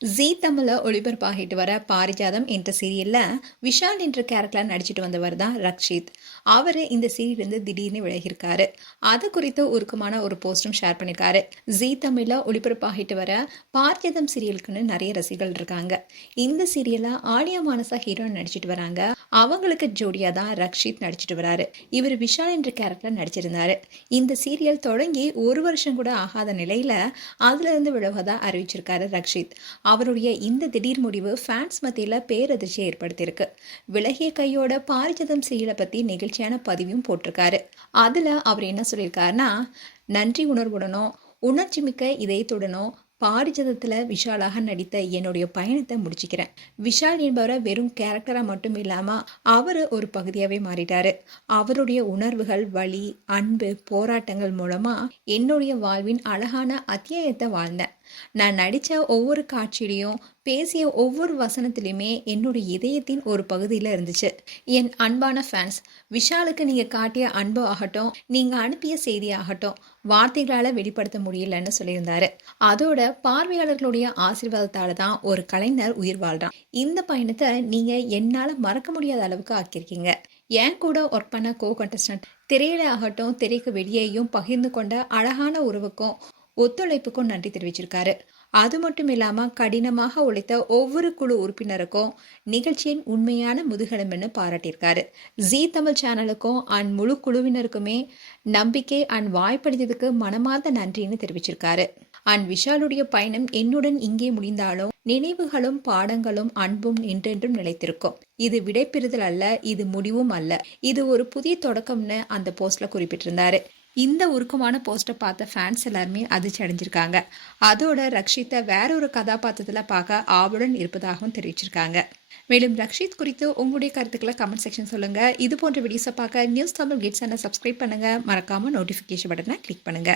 ஜீ தமிழ்ல ஒளிபரப்பாகிட்டு வர பாரிஜாதம் என்ற சீரியல்ல விஷால் என்ற கேரக்டர்ல நடிச்சிட்டு வந்தவர் தான் ரக்ஷித். அவரு இந்த சீரியல் இருந்து திடீர்னு விலகியிருக்காரு. அது குறித்து உருக்கமான ஒரு போஸ்டும் ஷேர் பண்ணிருக்காரு. ஜீ தமிழ்ல ஒளிபரப்பாகிட்டு வர பாரிஜாதம் சீரியலுக்குன்னு நிறைய ரசிகர்கள் இருக்காங்க. இந்த சீரியல்ல ஆலியா மானசா ஹீரோயின் நடிச்சிட்டு வராங்க. அவங்களுக்கு ஜோடியா தான் ரக்ஷித் நடிச்சிட்டு வராரு. இவர் விஷால் என்ற கேரக்டர் நடிச்சிருந்தாரு. இந்த சீரியல் தொடங்கி ஒரு வருஷம் கூட ஆகாத நிலையில அதுல இருந்து விலகுவதா அறிவிச்சிருக்காரு ரக்ஷித். அவருடைய இந்த திடீர் முடிவு ஃபேன்ஸ் மத்தியில் பேரதிர்ச்சியை ஏற்படுத்தியிருக்கு. விலகிய கையோட பாரிஜாதம் சீரியலை பற்றி நெகிழ்ச்சியான பதிவும் போட்டிருக்காரு. அதில் அவர் என்ன சொல்லியிருக்காருன்னா, நன்றி உணர்வுடனும் உணர்ச்சி மிக்க இதயத்துடனும் பாரிஜாதத்தில் விஷாலாக நடித்த என்னுடைய பயணத்தை முடிச்சுக்கிறேன். விஷால் என்பவரை வெறும் கேரக்டராக மட்டும் இல்லாமல் அவர் ஒரு பகுதியாகவே மாறிட்டாரு. அவருடைய உணர்வுகள், வலி, அன்பு, போராட்டங்கள் மூலமாக என்னுடைய வாழ்வின் அழகான அத்தியாயத்தை வாழ்ந்தேன். நான் நடித்த ஒவ்வொரு காட்சியிலையும் பேசிய ஒவ்வொரு வசனத்திலையுமே என்னுடைய இதயத்தின் ஒரு பகுதியில் இருந்துச்சு. என் அன்பான ஃபேன்ஸ், விஷாலுக்கு நீங்கள் காட்டிய அன்பு ஆகட்டும், நீங்கள் அனுப்பிய செய்தி ஆகட்டும், வார்த்தைகளால் வெளிப்படுத்த முடியலன்னு சொல்லியிருந்தாரு. அதோட பார்வையாளர்களுடைய ஆசீர்வாதத்தால தான் ஒரு கலைஞர் உயிர் வாழ்றான். இந்த பயணத்தை நீங்கள் என்னால் மறக்க முடியாத அளவுக்கு ஆக்கியிருக்கீங்க. என் கூட ஒர்க் பண்ண கண்டஸ்டன்ட், திரையில ஆகட்டும் திரைக்கு வெளியேயும் பகிர்ந்து கொண்ட அழகான உறவுக்கும் ஒத்துழைப்புக்கும் நன்றி தெரிவிச்சிருக்காரு. அது மட்டும் இல்லாமல் கடினமாக உழைத்த ஒவ்வொரு குழு உறுப்பினருக்கும் நிகழ்ச்சியின் உண்மையான முதுகெலும்புன்னு பாராட்டியிருக்காரு. ஜீ தமிழ் சேனலுக்கும் அண்ட் முழு குழுவினருக்குமே நம்பிக்கை அண்ட் வாய்ப்பளித்ததுக்கு மனமார்ந்த நன்றின்னு தெரிவிச்சிருக்காரு. அண்ட் விஷாலுடைய பயணம் என்னுடன் இங்கே முடிந்தாலும் நினைவுகளும் பாடங்களும் அன்பும் என்றென்றும் நிலைத்திருக்கும். இது விடைபெறுதல் அல்ல, இது முடிவும் அல்ல, இது ஒரு புதிய தொடக்கம்னு அந்த போஸ்ட்ல குறிப்பிட்டிருந்தாரு. இந்த உருக்கமான போஸ்டை பார்த்த ஃபேன்ஸ் எல்லாருமே அதிர்ச்சி அடைஞ்சிருக்காங்க. அதோட ரக்ஷித்தை வேற ஒரு கதாபாத்திரத்தில் பார்க்க ஆவலுடன் இருப்பதாகவும் தெரிவிச்சிருக்காங்க. மேலும் ரக்ஷித் குறித்து உங்களுடைய கருத்துக்களை கமெண்ட் செக்ஷன் சொல்லுங்க. இது போன்ற வீடியோஸை பார்க்க நியூஸ் தமிழ் கிட்ஸ் சப்ஸ்கிரைப் பண்ணுங்க. மறக்காம நோட்டிஃபிகேஷன் பட்டனை கிளிக் பண்ணுங்க.